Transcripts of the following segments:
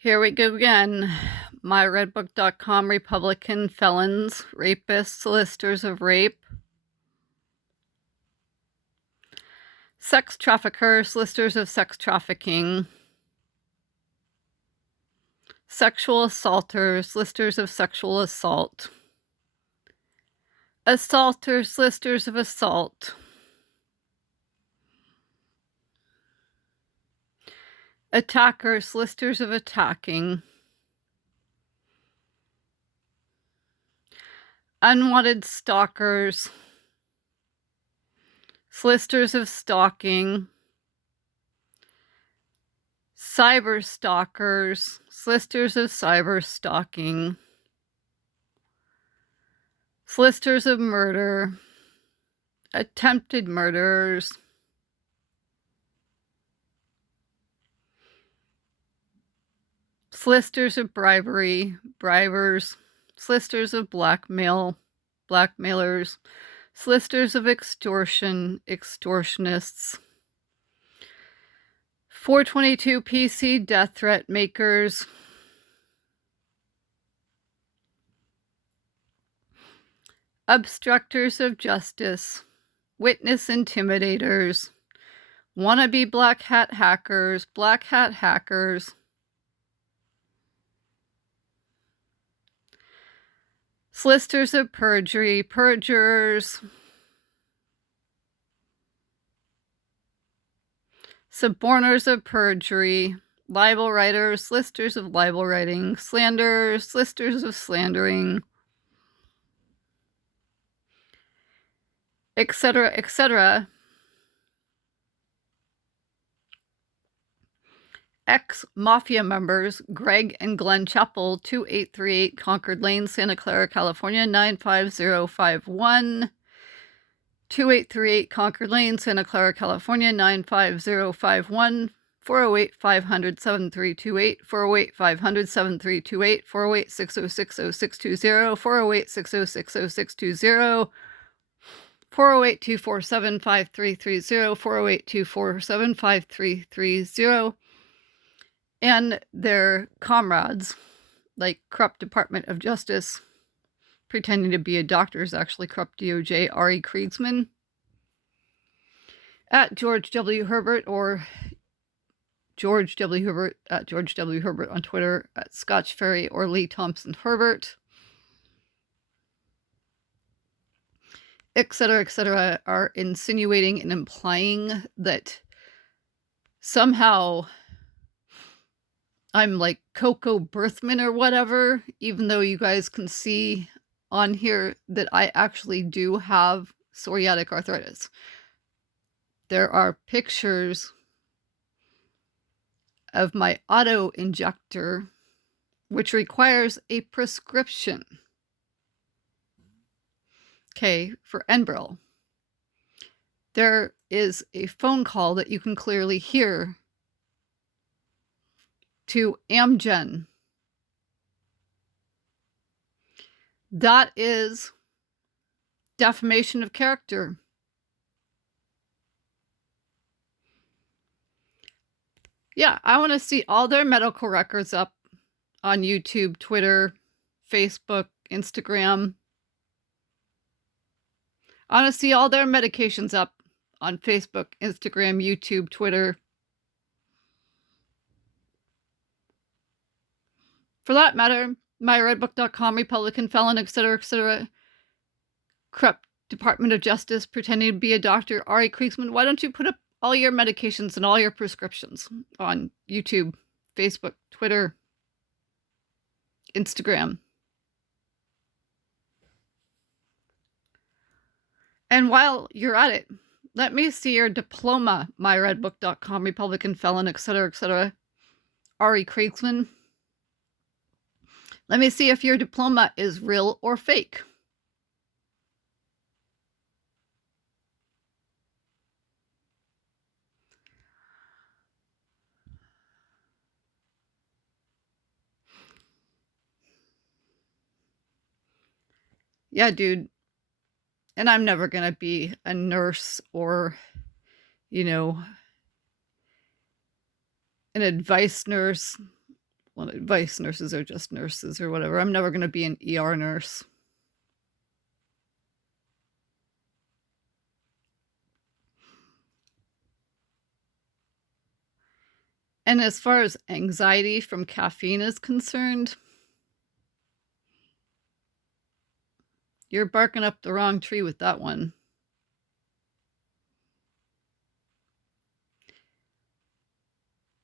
Here we go again. MyRedbook.com, Republican felons, rapists, solicitors of rape, sex traffickers, solicitors of sex trafficking, sexual assaulters, solicitors of sexual assault, assaulters, solicitors of assault, attackers, solicitors of attacking, unwanted stalkers, solicitors of stalking, cyber stalkers, solicitors of cyber stalking, solicitors of murder, attempted murderers, solicitors of bribery, bribers, solicitors of blackmail, blackmailers, solicitors of extortion, extortionists, 422 PC death threat makers, obstructors of justice, witness intimidators, wannabe black hat hackers, solicitors of perjury, perjurers, suborners of perjury, libel writers, solicitors of libel writing, slanderers, solicitors of slandering, etc., etc. Ex-Mafia members Greg and Glenn Chappell, 2838 Concord Lane, Santa Clara, California, 95051. 2838 Concord Lane, Santa Clara, California, 95051. 408-500-7328, 408-500-7328, 408-606-0620, 408-606-0620, 408-247-5330, 408-247-5330, and their comrades, like corrupt Department of Justice, pretending to be a doctor is actually corrupt DOJ, Ari Kriegsman, at George W. Herbert, or George W. Herbert, at George W. Herbert on Twitter, at Scotch Ferry or Lee Thompson Herbert, etc., are insinuating and implying that somehow I'm like Coco Birthman or whatever, even though you guys can see on here that I actually do have psoriatic arthritis. There are pictures of my auto injector, which requires a prescription. Okay, for enbrel. There is a phone call that you can clearly hear to Amgen. That is defamation of character. Yeah, I want to see all their medical records up on YouTube, Twitter, Facebook, Instagram. I want to see all their medications up on Facebook, Instagram, YouTube, Twitter. For that matter, myredbook.com, Republican felon, etc., corrupt Department of Justice, pretending to be a doctor, Ari Kriegsman, why don't you put up all your medications and all your prescriptions on YouTube, Facebook, Twitter, Instagram? And while you're at it, let me see your diploma, myredbook.com, Republican felon, etc., Ari Kriegsman. Let me see if your diploma is real or fake. Yeah, dude. And I'm never going to be a nurse or, you know, an advice nurse Well, advice nurses are just nurses or whatever. I'm never gonna be an ER nurse. And as far as anxiety from caffeine is concerned, you're barking up the wrong tree with that one.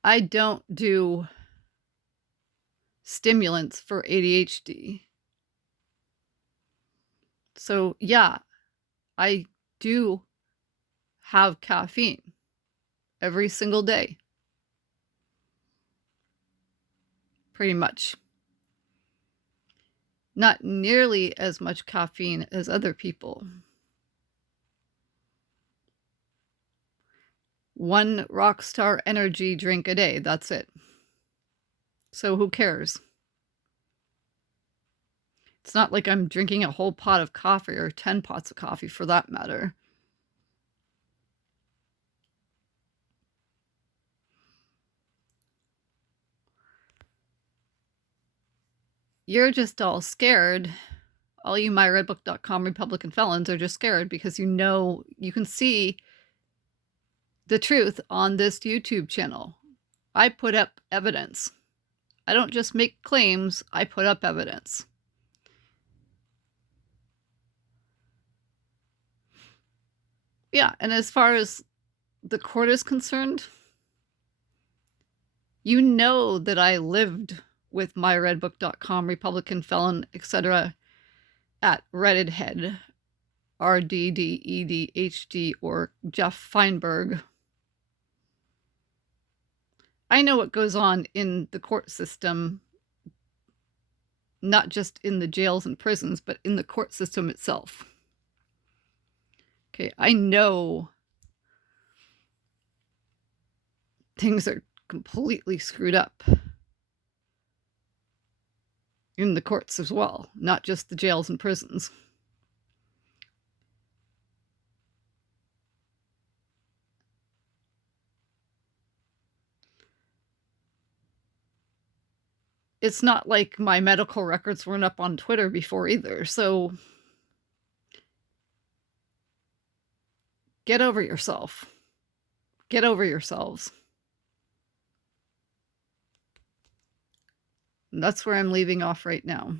I don't do stimulants for ADHD. So, yeah, I do have caffeine every single day. Pretty much. Not nearly as much caffeine as other people. One Rockstar energy drink a day, that's it. So who cares? It's not like I'm drinking a whole pot of coffee or 10 pots of coffee for that matter. You're just all scared. All you myredbook.com Republican felons are just scared because you know you can see the truth on this YouTube channel. I put up evidence. I don't just make claims, I put up evidence. Yeah, and as far as the court is concerned, you know that I lived with myredbook.com Republican felon, etc. at Reddit head, RDD, or Jeff Feinberg. I know what goes on in the court system, not just in the jails and prisons, but in the court system itself. Okay, I know things are completely screwed up in the courts as well, not just the jails and prisons. It's not like my medical records weren't up on Twitter before either, so get over yourself. Get over yourselves. And that's where I'm leaving off right now.